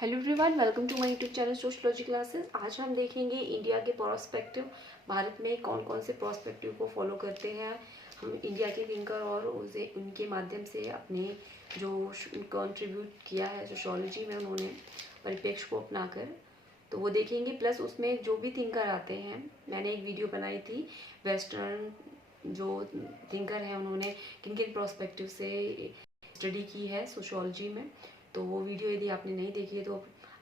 Hello everyone, welcome to my YouTube channel sociology classes. आज हम देखेंगे इंडिया के प्रोस्पेक्टिव, भारत में कौन कौन से प्रोस्पेक्टिव को फॉलो करते हैं हम इंडिया के थिंकर, और उसे उनके माध्यम से अपने जो कंट्रीब्यूट किया है सोशियोलॉजी में उन्होंने परिप्रेक्ष्य को अपनाकर, तो वो देखेंगे। प्लस उसमें जो भी थिंकर आते हैं, मैंने एक वीडियो बनाई थी वेस्टर्न जो थिंकर हैं उन्होंने किन किन प्रोस्पेक्टिव से स्टडी की है सोशियोलॉजी में, तो वो वीडियो यदि आपने नहीं देखी है तो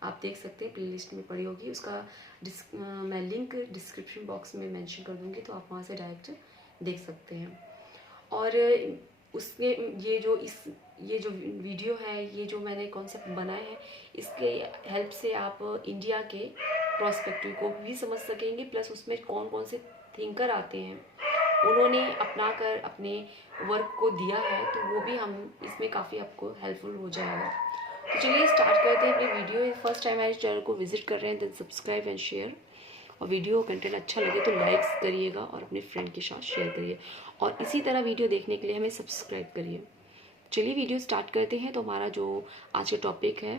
आप देख सकते हैं, प्लेलिस्ट में पड़ी होगी। उसका मैं लिंक डिस्क्रिप्शन बॉक्स में मेंशन कर दूंगी, तो आप वहाँ से डायरेक्ट देख सकते हैं। और उसके ये जो वीडियो है, ये जो मैंने कॉन्सेप्ट बनाए हैं, इसके हेल्प से आप इंडिया के प्रोस्पेक्टिव को भी समझ सकेंगे। प्लस उसमें कौन कौन से थिंकर आते हैं उन्होंने अपना कर अपने वर्क को दिया है, तो वो भी हम इसमें काफ़ी आपको हेल्पफुल हो जाएगा। तो चलिए स्टार्ट करते हैं अपनी वीडियो। फर्स्ट टाइम हमारे चैनल को विजिट कर रहे हैं देन सब्सक्राइब एंड शेयर, और वीडियो कंटेंट अच्छा लगे तो लाइक्स करिएगा और अपने फ्रेंड के साथ शेयर करिए, और इसी तरह वीडियो देखने के लिए हमें सब्सक्राइब करिए। चलिए वीडियो स्टार्ट करते हैं। तो हमारा जो आज का टॉपिक है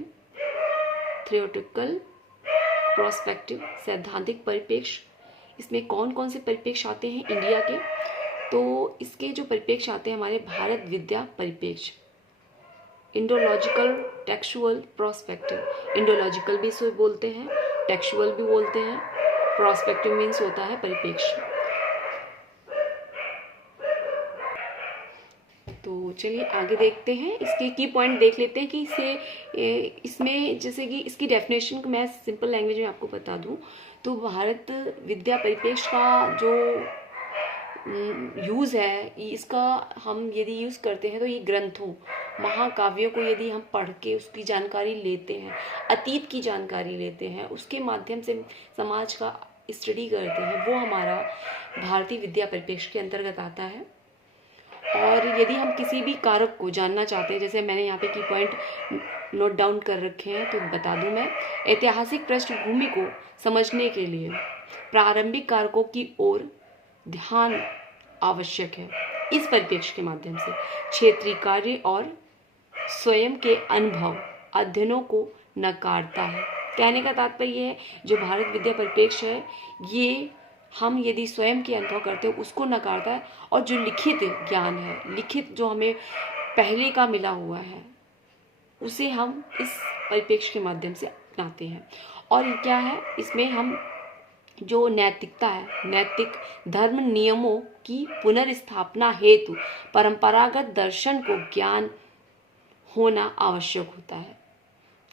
थ्योरेटिकल प्रोस्पेक्टिव, सैद्धांतिक परिप्रेक्ष्य। इसमें कौन कौन से परिप्रेक्ष्य आते हैं इंडिया के, तो इसके जो परिप्रेक्ष्य आते हैं हमारे भारत विद्या परिप्रेक्ष्य, इंडोलॉजिकल टेक्सुअल प्रोस्पेक्टिव। इंडोलॉजिकल भी इसे बोलते हैं, टेक्सुअल भी बोलते हैं, प्रोस्पेक्टिव मीन्स होता है परिप्रेक्ष्य। तो चलिए आगे देखते हैं, इसके की पॉइंट देख लेते हैं कि इसमें जैसे कि इसकी डेफिनेशन को मैं सिंपल लैंग्वेज में आपको बता दूं, तो भारत विद्या परिप्रेक्ष्य का जो यूज़ है, इसका हम यदि यूज़ करते हैं तो ये ग्रंथों महाकाव्यों को यदि हम पढ़ के उसकी जानकारी लेते हैं, अतीत की जानकारी लेते हैं, उसके माध्यम से समाज का स्टडी करते हैं, वो हमारा भारतीय विद्या परिप्रेक्ष्य के अंतर्गत आता है। और यदि हम किसी भी कारक को जानना चाहते हैं, जैसे मैंने यहाँ पे की पॉइंट नोट डाउन कर रखे हैं, तो बता दूं मैं, ऐतिहासिक पृष्ठभूमि को समझने के लिए प्रारंभिक कारकों की ओर ध्यान आवश्यक है। इस परिप्रेक्ष्य के माध्यम से क्षेत्रीय कार्य और स्वयं के अनुभव अध्ययनों को नकारता है। कहने का तात्पर्य है जो भारत विद्या परिप्रेक्ष्य है, ये हम यदि स्वयं के अनुभव करते हैं उसको नकारता है, और जो लिखित ज्ञान है, लिखित जो हमें पहले का मिला हुआ है, उसे हम इस परिप्रेक्ष्य के माध्यम से अपनाते हैं। और ये क्या है, इसमें हम जो नैतिकता है, नैतिक धर्म नियमों की पुनर्स्थापना हेतु परंपरागत दर्शन को ज्ञान होना आवश्यक होता है।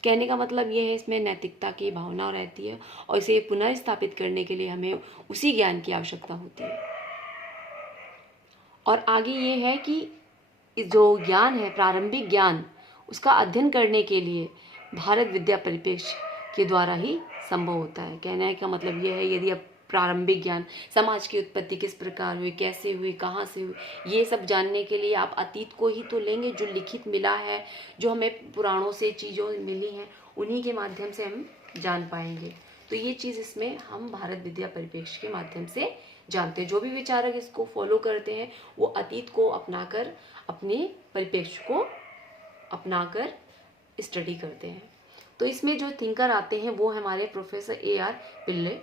कहने का मतलब ये है, इसमें नैतिकता की भावना रहती है, और इसे पुनर्स्थापित करने के लिए हमें उसी ज्ञान की आवश्यकता होती है। और आगे ये है कि जो ज्ञान है, प्रारंभिक ज्ञान, उसका अध्ययन करने के लिए भारत विद्या परिप्रेक्ष्य के द्वारा ही संभव होता है। कहने का मतलब ये है, यदि अब प्रारंभिक ज्ञान, समाज की उत्पत्ति किस प्रकार हुई, कैसे हुई, कहाँ से हुई, ये सब जानने के लिए आप अतीत को ही तो लेंगे, जो लिखित मिला है, जो हमें पुराणों से चीज़ों मिली हैं, उन्हीं के माध्यम से हम जान पाएंगे। तो ये चीज़ इसमें हम भारत विद्या परिप्रेक्ष्य के माध्यम से जानते हैं। जो भी विचारक इसको फॉलो करते हैं वो अतीत को अपनाकर अपने परिप्रेक्ष्य को अपनाकर स्टडी करते हैं। तो इसमें जो थिंकर आते हैं वो हमारे प्रोफेसर AR पिल्ले,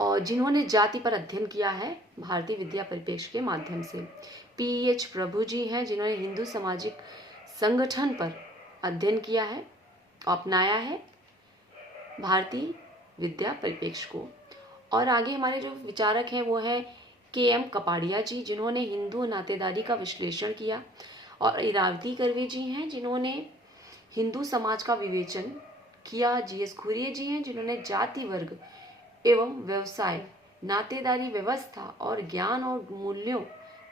और जिन्होंने जाति पर अध्ययन किया है भारतीय विद्या परिप्रेक्ष्य के माध्यम से। PH प्रभु जी हैं, जिन्होंने हिंदू सामाजिक संगठन पर अध्ययन किया है, अपनाया है भारतीय विद्या परिप्रेक्ष्य को। और आगे हमारे जो विचारक हैं वो है KM कपाड़िया जी, जिन्होंने हिंदू नातेदारी का विश्लेषण किया, और इरावती कर्वे जी हैं, जिन्होंने हिंदू समाज का विवेचन किया। GS खुरिये जी हैं, जिन्होंने जाति वर्ग एवं व्यवसाय, नातेदारी व्यवस्था और ज्ञान और मूल्यों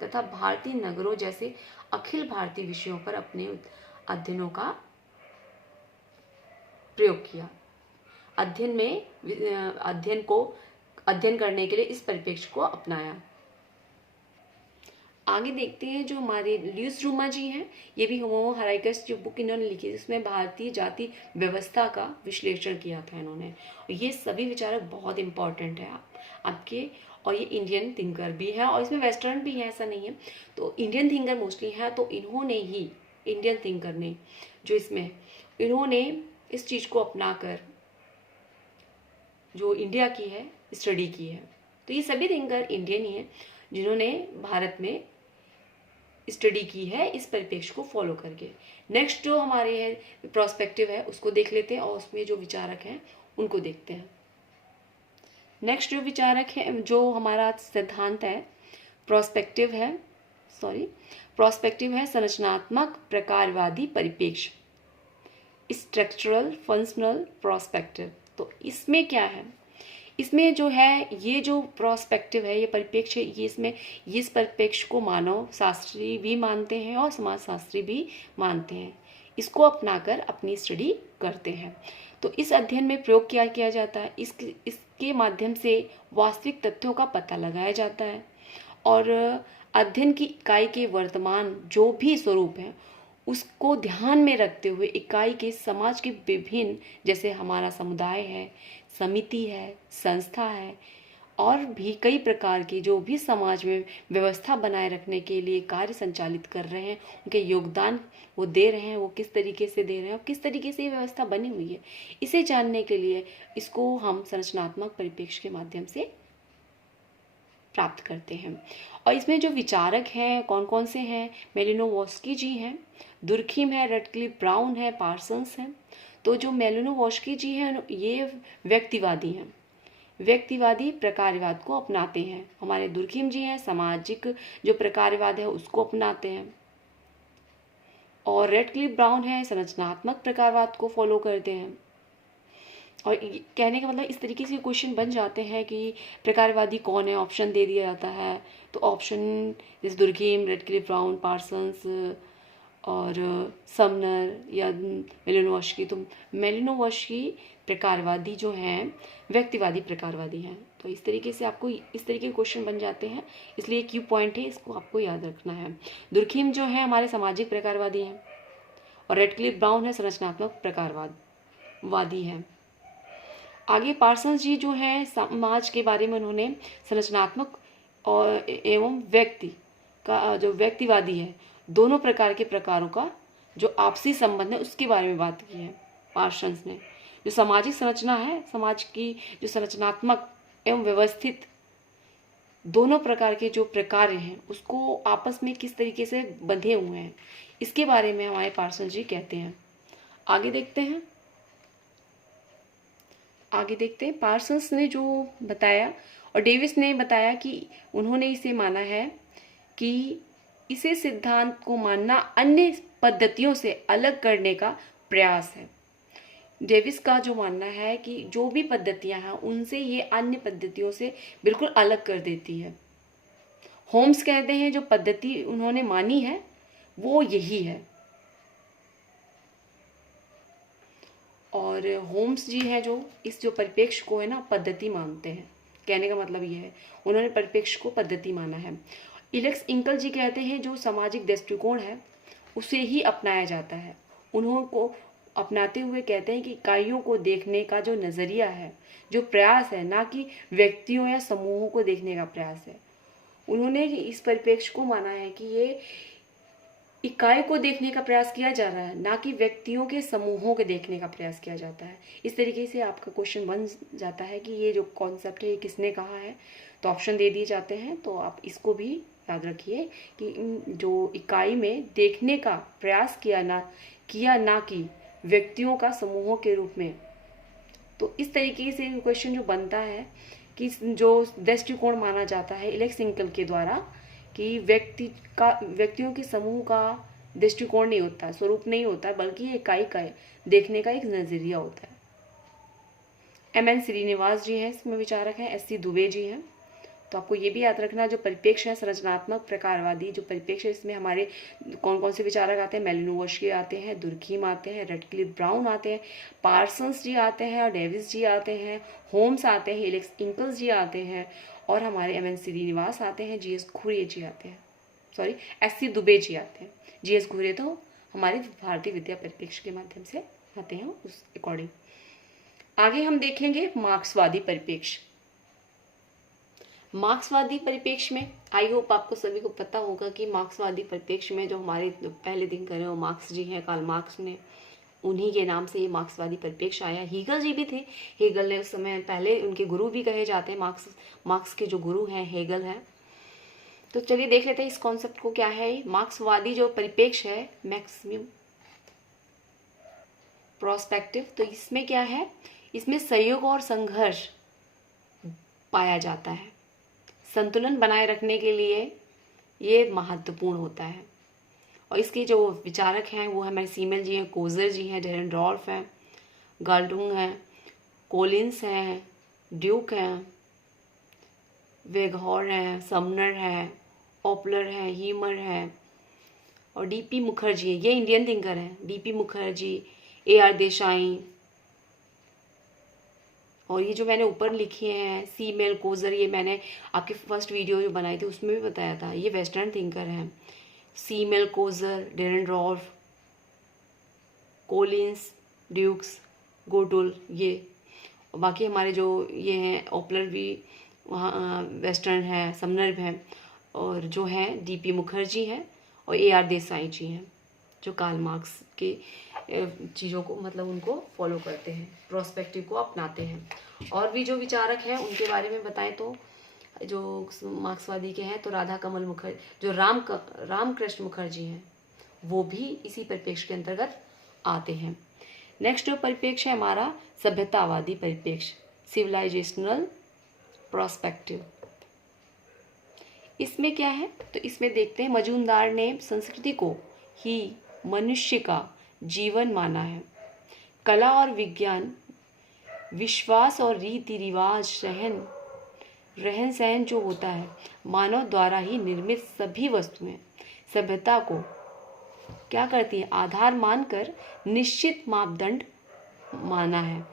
तथा भारतीय नगरों जैसे अखिल भारतीय विषयों पर अपने अध्ययनों का प्रयोग किया। अध्ययन करने के लिए इस परिप्रेक्ष्य को अपनाया। आगे देखते हैं जो हमारे ल्यूस रूमा जी हैं, ये भी होमो हराइकस जो बुक इन्होंने लिखी, जिसमें भारतीय जाति व्यवस्था का विश्लेषण किया था इन्होंने। ये सभी विचारक बहुत इंपॉर्टेंट है आपके, और ये इंडियन थिंकर भी है, और इसमें वेस्टर्न भी है, ऐसा नहीं है। तो इंडियन थिंकर मोस्टली है, तो इन्होंने ही, इंडियन थिंकर ने जो इसमें, इन्होंने इस चीज़ को अपनाकर जो इंडिया की है स्टडी की है। तो ये सभी थिंकर इंडियन ही हैं जिन्होंने भारत में स्टडी की है इस परिप्रेक्ष्य को फॉलो करके। नेक्स्ट जो हमारे है प्रोस्पेक्टिव है उसको देख लेते हैं और उसमें जो विचारक हैं उनको देखते हैं। नेक्स्ट जो विचारक है, जो हमारा सिद्धांत है प्रोस्पेक्टिव है संरचनात्मक प्रकारवादी परिप्रेक्ष्य, स्ट्रक्चरल फंक्शनल प्रोस्पेक्टिव। तो इसमें क्या है, इसमें जो है ये जो प्रोस्पेक्टिव है ये परिप्रेक्ष्य, ये इस परिप्रेक्ष्य को मानव शास्त्री भी मानते हैं और समाज शास्त्री भी मानते हैं। इसको अपनाकर अपनी स्टडी करते हैं। तो इस अध्ययन में प्रयोग किया जाता है, इसके माध्यम से वास्तविक तथ्यों का पता लगाया जाता है और अध्ययन की इकाई के वर्तमान जो भी स्वरूप है उसको ध्यान में रखते हुए इकाई के समाज के विभिन्न, जैसे हमारा समुदाय है, समिति है, संस्था है और भी कई प्रकार की जो भी समाज में व्यवस्था बनाए रखने के लिए कार्य संचालित कर रहे हैं, उनके योगदान वो दे रहे हैं, वो किस तरीके से दे रहे हैं और किस तरीके से ये व्यवस्था बनी हुई है, इसे जानने के लिए इसको हम संरचनात्मक परिप्रेक्ष्य के माध्यम से प्राप्त करते हैं। और इसमें जो विचारक हैं कौन कौन से हैं, मेलिनोवस्की जी हैं, दुर्खिम है, रेडक्लिफ ब्राउन है, पार्सन्स हैं। तो जो मेलिनोवस्की जी हैं ये व्यक्तिवादी हैं, व्यक्तिवादी प्रकारवाद को अपनाते हैं। हमारे दुर्खिम जी हैं सामाजिक जो प्रकारवाद है उसको अपनाते हैं और रेडक्लिफ ब्राउन है संरचनात्मक प्रकारवाद को फॉलो करते हैं। और कहने का मतलब इस तरीके से क्वेश्चन बन जाते हैं कि प्रकारवादी कौन है, ऑप्शन दे दिया जाता है। तो ऑप्शन जैसे दुर्खिम, रेडक्लिफ ब्राउन, पार्सन्स और समनर या मेलिनोवस्की। तो मेलिनोवस्की प्रकारवादी जो हैं व्यक्तिवादी प्रकारवादी हैं। तो इस तरीके से आपको इस तरीके के क्वेश्चन बन जाते हैं, इसलिए क्यू पॉइंट है, इसको आपको याद रखना है। दुर्खिम जो है हमारे सामाजिक प्रकारवादी हैं और रेडक्लिफ ब्राउन है संरचनात्मक प्रकारवादी हैं। आगे पार्सन्स जी जो है समाज के बारे में उन्होंने संरचनात्मक और एवं व्यक्ति का जो व्यक्तिवादी है दोनों प्रकार के प्रकारों का जो आपसी संबंध है उसके बारे में बात की है। पार्सन्स ने जो सामाजिक संरचना है, समाज की जो संरचनात्मक एवं व्यवस्थित दोनों प्रकार के जो प्रकार हैं उसको आपस में किस तरीके से बंधे हुए हैं, इसके बारे में हमारे पार्सन्स जी कहते हैं। आगे देखते हैं पार्सन्स ने जो बताया और डेविस ने बताया कि उन्होंने इसे माना है कि इसे सिद्धांत को मानना अन्य पद्धतियों से अलग करने का प्रयास है। डेविस का जो मानना है कि जो भी पद्धतियां हैं उनसे ये अन्य पद्धतियों से बिल्कुल अलग कर देती है। होम्स कहते हैं जो पद्धति उन्होंने मानी है वो यही है। और होम्स जी हैं जो इस जो परिप्रेक्ष्य को है ना पद्धति मानते हैं, कहने का मतलब ये है उन्होंने परिप्रेक्ष्य को पद्धति माना है। इलेक्स इंकल जी कहते हैं जो सामाजिक दृष्टिकोण है उसे ही अपनाया जाता है। उन्होंने अपनाते हुए कहते हैं कि इकाइयों को देखने का जो नज़रिया है, जो प्रयास है, ना कि व्यक्तियों या समूहों को देखने का प्रयास है। उन्होंने इस परिप्रेक्ष्य को माना है कि ये इकाई को देखने का प्रयास किया जा रहा है, ना कि व्यक्तियों के समूहों के देखने का प्रयास किया जाता है। इस तरीके से आपका क्वेश्चन बन जाता है कि ये जो कॉन्सेप्ट है ये किसने कहा है, तो ऑप्शन दे दिए जाते हैं। तो आप इसको भी याद रखिए कि जो इकाई में देखने का प्रयास किया ना कि व्यक्तियों का समूहों के रूप में। तो इस तरीके से क्वेश्चन जो बनता है कि जो दृष्टिकोण माना जाता है इलेक्स इंकल के द्वारा कि व्यक्तियों के समूह का दृष्टिकोण नहीं होता, स्वरूप नहीं होता, बल्कि इकाई का देखने का एक नजरिया होता है। एम एन श्रीनिवास जी हैं इसमें विचारक हैं, एस सी दुबे जी हैं। तो आपको ये भी याद रखना जो परिप्रेक्ष्य है संरचनात्मक प्रकारवादी जो परिप्रेक्ष्य, इसमें हमारे कौन कौन से विचारक आते हैं, मेलिनोवस्की आते हैं, दुर्खिम आते हैं, रेडक्लिफ ब्राउन आते हैं, पार्सन्स जी आते हैं और डेविस जी आते हैं, होम्स आते हैं, इलेक्स इंकल्स जी आते हैं और हमारे एम एन श्रीनिवास आते हैं, जी एस घुरे जी आते हैं, एस सी दुबे जी आते हैं। जी एस घुरे तो हमारे भारतीय विद्या परिप्रेक्ष्य के माध्यम से आते हैं उस अकॉर्डिंग। आगे हम देखेंगे मार्क्सवादी परिप्रेक्ष्य। मार्क्सवादी परिप्रेक्ष्य में आई होप आपको सभी को पता होगा कि मार्क्सवादी परिप्रेक्ष्य में जो हमारे पहले दिन करे वो मार्क्स जी हैं, कार्ल मार्क्स ने उन्हीं के नाम से ये मार्क्सवादी परिप्रेक्ष्य आया। हीगल जी भी थे, हेगल ने उस समय पहले, उनके गुरु भी कहे जाते हैं, मार्क्स के जो गुरु हैं हेगल हैं। तो चलिए देख लेते हैं इस कॉन्सेप्ट को क्या है। मार्क्सवादी जो परिप्रेक्ष्य है, मैक्सिमम प्रोस्पेक्टिव, तो इसमें क्या है, इसमें सहयोग और संघर्ष पाया जाता है। संतुलन बनाए रखने के लिए ये महत्वपूर्ण होता है। और इसके जो विचारक हैं वो हमारे सीमेल जी हैं, कोजर जी हैं, डेरेनडॉर्फ हैं, गाल्डुंग हैं, कोलिंस हैं, ड्यूक हैं, वेगहॉर हैं, समनर हैं, ओपलर हैं, हीमर हैं और डीपी मुखर्जी है। ये इंडियन थिंकर हैं, डीपी मुखर्जी, AR देसाई। और ये जो मैंने ऊपर लिखे हैं सीमेल, कोजर, ये मैंने आपकी फर्स्ट वीडियो जो बनाई थी उसमें भी बताया था, ये वेस्टर्न थिंकर हैं। सीमेल, कोजर, डेरेनडॉर्फ, कोलिंस, ड्यूक्स, गोडुल, ये। बाकी हमारे जो ये हैं ओपलर भी वहाँ वेस्टर्न है, समनर हैं, और जो हैं डीपी मुखर्जी हैं और AR देसाई जी हैं, जो कार्ल मार्क्स के चीज़ों को मतलब उनको फॉलो करते हैं, प्रोस्पेक्टिव को अपनाते हैं। और भी जो विचारक हैं उनके बारे में बताएं तो जो मार्क्सवादी के हैं तो राधा कमल मुखर्जी, जो रामकृष्ण मुखर्जी हैं, वो भी इसी परिप्रेक्ष्य के अंतर्गत आते हैं। नेक्स्ट जो परिप्रेक्ष्य है हमारा सभ्यतावादी परिप्रेक्ष्य, सिविलाइजेशनल प्रोस्पेक्टिव। इसमें क्या है, तो इसमें देखते हैं मजूमदार ने संस्कृति को ही मनुष्य का जीवन माना है। कला और विज्ञान, विश्वास और रीति रिवाज, रहन सहन जो होता है, मानव द्वारा ही निर्मित सभी वस्तुएं सभ्यता को क्या करती है, आधार मानकर निश्चित मापदंड माना है।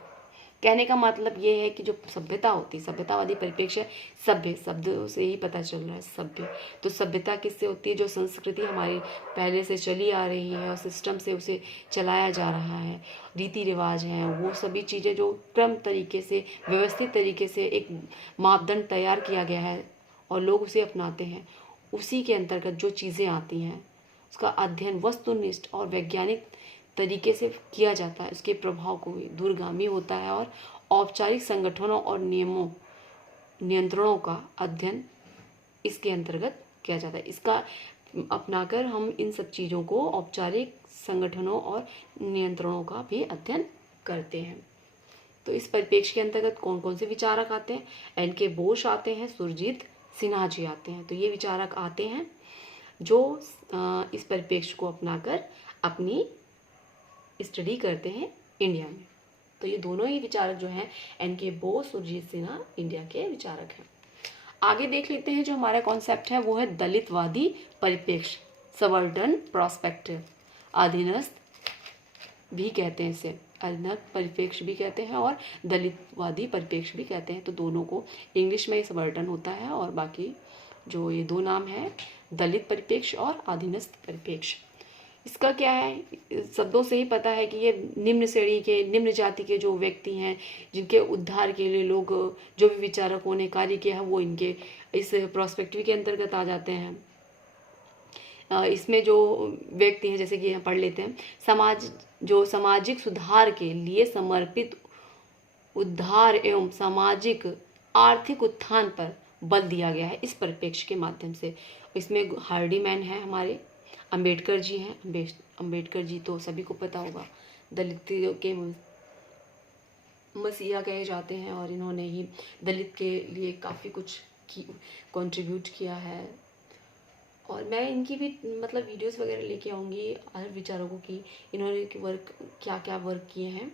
कहने का मतलब ये है कि जो सभ्यता होती है, सभ्यतावादी परिप्रेक्ष्य, सभ्य शब्द से ही पता चल रहा है सभ्य, तो सभ्यता किससे होती है, जो संस्कृति हमारी पहले से चली आ रही है और सिस्टम से उसे चलाया जा रहा है, रीति रिवाज हैं, वो सभी चीज़ें जो क्रम तरीके से, व्यवस्थित तरीके से एक मापदंड तैयार किया गया है और लोग उसे अपनाते हैं, उसी के अंतर्गत जो चीज़ें आती हैं उसका अध्ययन वस्तुनिष्ठ और वैज्ञानिक तरीके से किया जाता है। उसके प्रभाव को भी दूरगामी होता है और औपचारिक संगठनों और नियंत्रणों का अध्ययन इसके अंतर्गत किया जाता है। इसका अपनाकर हम इन सब चीज़ों को, औपचारिक संगठनों और नियंत्रणों का भी अध्ययन करते हैं। तो इस परिप्रेक्ष्य के अंतर्गत कौन कौन से विचारक आते हैं, NK बोस आते हैं, सुरजीत सिन्हा जी आते हैं। तो ये विचारक आते हैं जो इस परिप्रेक्ष्य को अपनाकर अपनी स्टडी करते हैं इंडिया में। तो ये दोनों ही विचारक जो हैं NK बोस, सुरजीत सिन्हा, इंडिया के विचारक हैं। आगे देख लेते हैं जो हमारा कॉन्सेप्ट है वो है दलितवादी परिप्रेक्ष्य, सबल्टन प्रोस्पेक्टिव। अधीनस्थ भी कहते हैं इसे, अधीनस्थ परिप्रेक्ष्य भी कहते हैं और दलितवादी परिप्रेक्ष्य भी कहते हैं। तो दोनों को इंग्लिश में सबल्टन होता है और बाकी जो ये दो नाम है दलित परिप्रेक्ष्य और अधीनस्थ परिप्रेक्ष्य। इसका क्या है, शब्दों से ही पता है कि ये निम्न श्रेणी के, निम्न जाति के जो व्यक्ति हैं जिनके उद्धार के लिए लोग, जो भी विचारकों ने कार्य किया है वो इनके इस प्रोस्पेक्टिव के अंतर्गत आ जाते हैं। इसमें जो व्यक्ति हैं, जैसे कि यहाँ पढ़ लेते हैं, सामाजिक सुधार के लिए समर्पित, उद्धार एवं सामाजिक आर्थिक उत्थान पर बल दिया गया है इस परिप्रेक्ष्य के माध्यम से। इसमें हार्डीमैन है, हमारे अंबेडकर जी हैं। अंबेडकर जी तो सभी को पता होगा, दलित के मसीहा कहे जाते हैं और इन्होंने ही दलित के लिए काफ़ी कुछ कंट्रीब्यूट किया है। और मैं इनकी भी मतलब वीडियोस वगैरह लेके आऊँगी हर विचारकों की, इन्होंने वर्क क्या क्या वर्क किए हैं।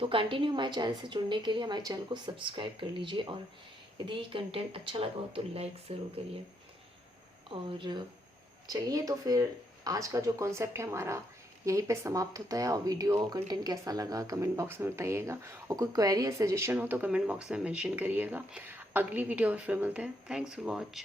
तो कंटिन्यू हमारे चैनल से जुड़ने के लिए हमारे चैनल को सब्सक्राइब कर लीजिए और यदि कंटेंट अच्छा लगा हो तो लाइक ज़रूर करिए। और चलिए, तो फिर आज का जो कॉन्सेप्ट है हमारा यहीं पे समाप्त होता है। और वीडियो कंटेंट कैसा लगा कमेंट बॉक्स में बताइएगा, और कोई क्वेरी या सजेशन हो तो कमेंट बॉक्स में मेंशन करिएगा। अगली वीडियो में फिर मिलते हैं। Thanks for watch.